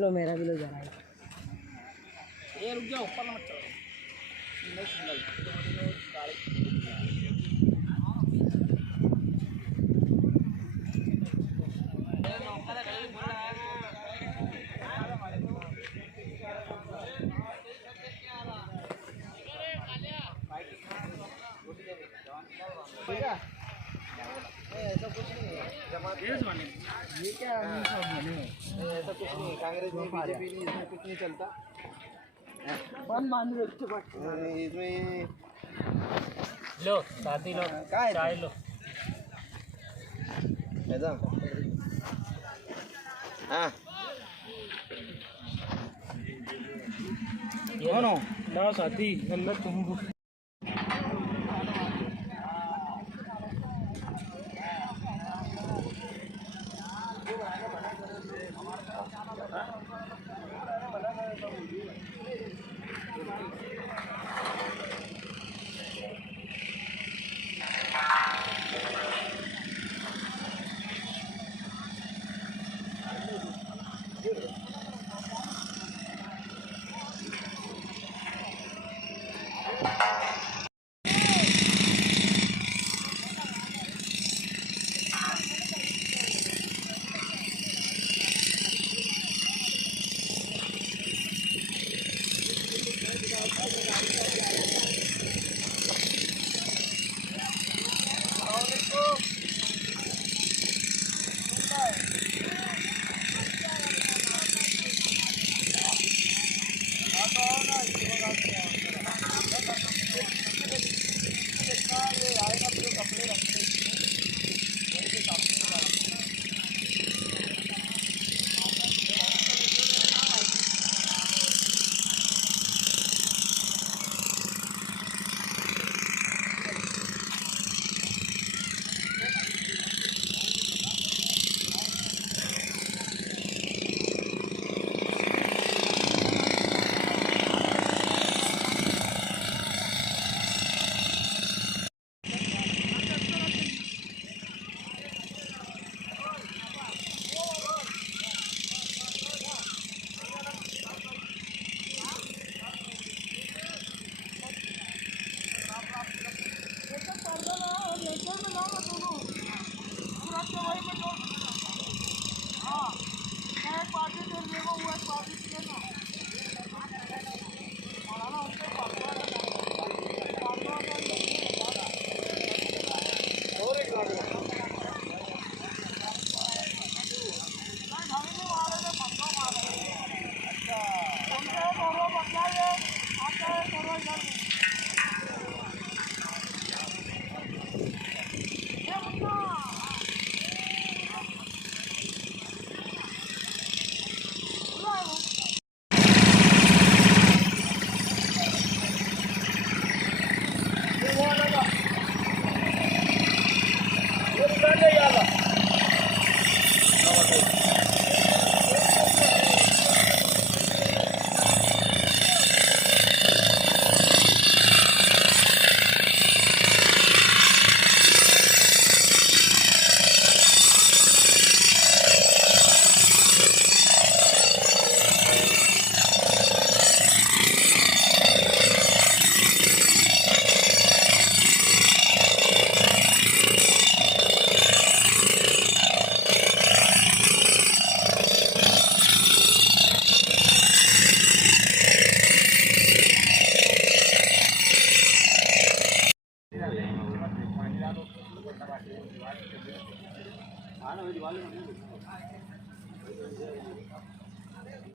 लो मेरा भी लो जा रहा है। ये रुक जाओ, ऊपर मत चढ़ो। सिंगल सिंगल ठीक है। ऐसा कुछ नहीं है, ये क्या ऐसा कुछ नहीं है। कांग्रेस में बीजेपी में इसमें कुछ नहीं चलता। इसमें लो साथी लो चाय लो ऐसा हाँ ये लो लो साथी अंदर तुम हाँ ना